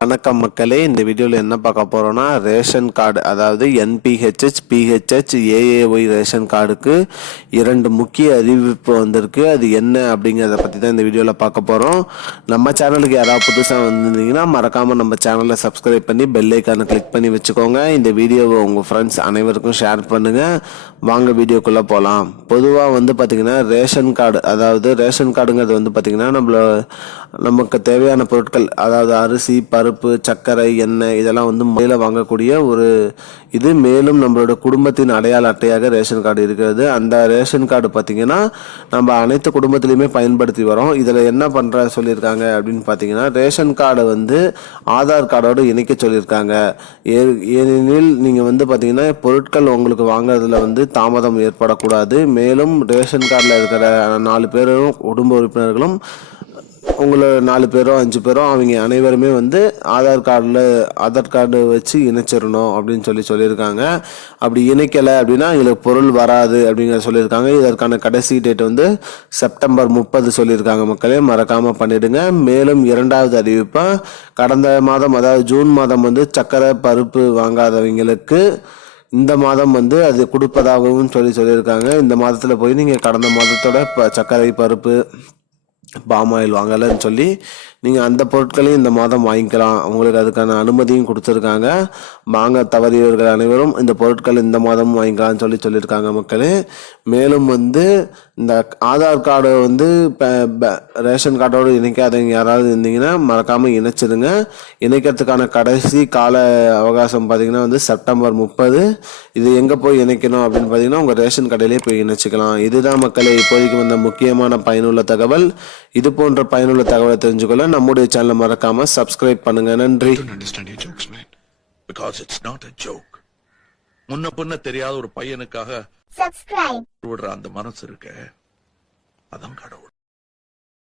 வணக்கம் மக்களே, இந்த வீடியோவில் என்ன பார்க்க போகிறோன்னா ரேஷன் கார்டு, அதாவது என்பிஹெச்ஹெச், பிஹெச்ஹெச், ஏஏஒய் ரேஷன் கார்டுக்கு 2 முக்கிய அறிவிப்பு வந்திருக்கு. அது என்ன அப்படிங்கிறத பற்றி தான் இந்த வீடியோவில் பார்க்க போகிறோம். நம்ம சேனலுக்கு யாராவது புதுசாக வந்திருந்தீங்கன்னா மறக்காமல் நம்ம சேனலை சப்ஸ்கிரைப் பண்ணி பெல் ஐக்கானை கிளிக் பண்ணி வச்சுக்கோங்க. இந்த வீடியோவை உங்கள் ஃப்ரெண்ட்ஸ் அனைவருக்கும் ஷேர் பண்ணுங்கள். வாங்க வீடியோக்குள்ளே போகலாம். பொதுவாக பார்த்திங்கன்னா ரேஷன் கார்டு, அதாவது ரேஷன் கார்டுங்கிறது பார்த்திங்கன்னா நமக்கு தேவையான பொருட்கள், அதாவது அரிசி, பருப்பு, சர்க்கரை, எண்ணெய் இதெல்லாம் முறையில் வாங்கக்கூடிய ஒரு இது. மேலும் நம்மளோட குடும்பத்தின் அடையாள அட்டையாக ரேஷன் கார்டு இருக்கிறது. அந்த ரேஷன் கார்டு பார்த்திங்கன்னா நம்ம அனைத்து குடும்பத்திலையுமே பயன்படுத்தி வரோம். இதில் என்ன பண்ணுற சொல்லியிருக்காங்க அப்படின்னு பார்த்தீங்கன்னா, ரேஷன் கார்டை ஆதார் கார்டோடு இணைக்க சொல்லியிருக்காங்க. ஏனெனில் நீங்கள் பார்த்தீங்கன்னா பொருட்கள் உங்களுக்கு வாங்குறதுல தாமதம் ஏற்படக்கூடாது. மேலும் ரேஷன் கார்டில் இருக்கிற 4 பேரும் குடும்ப உறுப்பினர்களும் உங்களை 4 பேரோ 5 பேரோ அவங்க அனைவருமே ஆதார் கார்டு வச்சு இணைச்சிடணும் அப்படின்னு சொல்லியிருக்காங்க. அப்படி இணைக்கலை அப்படின்னா எங்களுக்கு பொருள் வராது அப்படிங்கிற சொல்லியிருக்காங்க. இதற்கான கடைசி டேட் செப்டம்பர் 30 சொல்லியிருக்காங்க. மக்களே மறக்காமல் பண்ணிடுங்க. மேலும் 2வது அறிவிப்பாக கடந்த மாதம், அதாவது ஜூன் மாதம் சர்க்கரை, பருப்பு வாங்காதவங்களுக்கு இந்த மாதம் அது கொடுப்பதாகவும் சொல்லியிருக்காங்க. இந்த மாதத்தில் போய் நீங்கள் கடந்த மாதத்தோட சர்க்கரை, பருப்பு, பாம் ஆயில் வாங்கலைன்னு சொல்லி நீங்கள் அந்த பொருட்களையும் இந்த மாதம் வாங்கிக்கலாம். உங்களுக்கு அதுக்கான அனுமதியும் கொடுத்துருக்காங்க. வாங்க தவறியவர்கள் அனைவரும் இந்த பொருட்கள் இந்த மாதம் வாங்கிக்கலாம்னு சொல்லியிருக்காங்க மக்களே. மேலும் இந்த ஆதார் கார்டு ரேஷன் கார்டோடு இணைக்காதவங்க யாராவது இருந்தீங்கன்னா மறக்காமல் இணைச்சிடுங்க. இணைக்கிறதுக்கான கடைசி கால அவகாசம் பார்த்தீங்கன்னா செப்டம்பர் 30. இது எங்கே போய் இணைக்கணும் அப்படின்னு பார்த்தீங்கன்னா உங்கள் ரேஷன் கடையிலே போய் இணைச்சிக்கலாம். இதுதான் மக்களே இப்போதைக்கு வந்த முக்கியமான பயனுள்ள தகவல். இது போன்ற பயனுள்ள தகவலை தெரிஞ்சுக்கொள்ள நம்முடைய சேனலை மறக்காம சப்ஸ்கிரைப் பண்ணுங்க. நன்றி. முன்ன பின்ன தெரியாத ஒரு பையனுக்காக விடுற அந்த மனசு இருக்க, அதான் கடவுள்.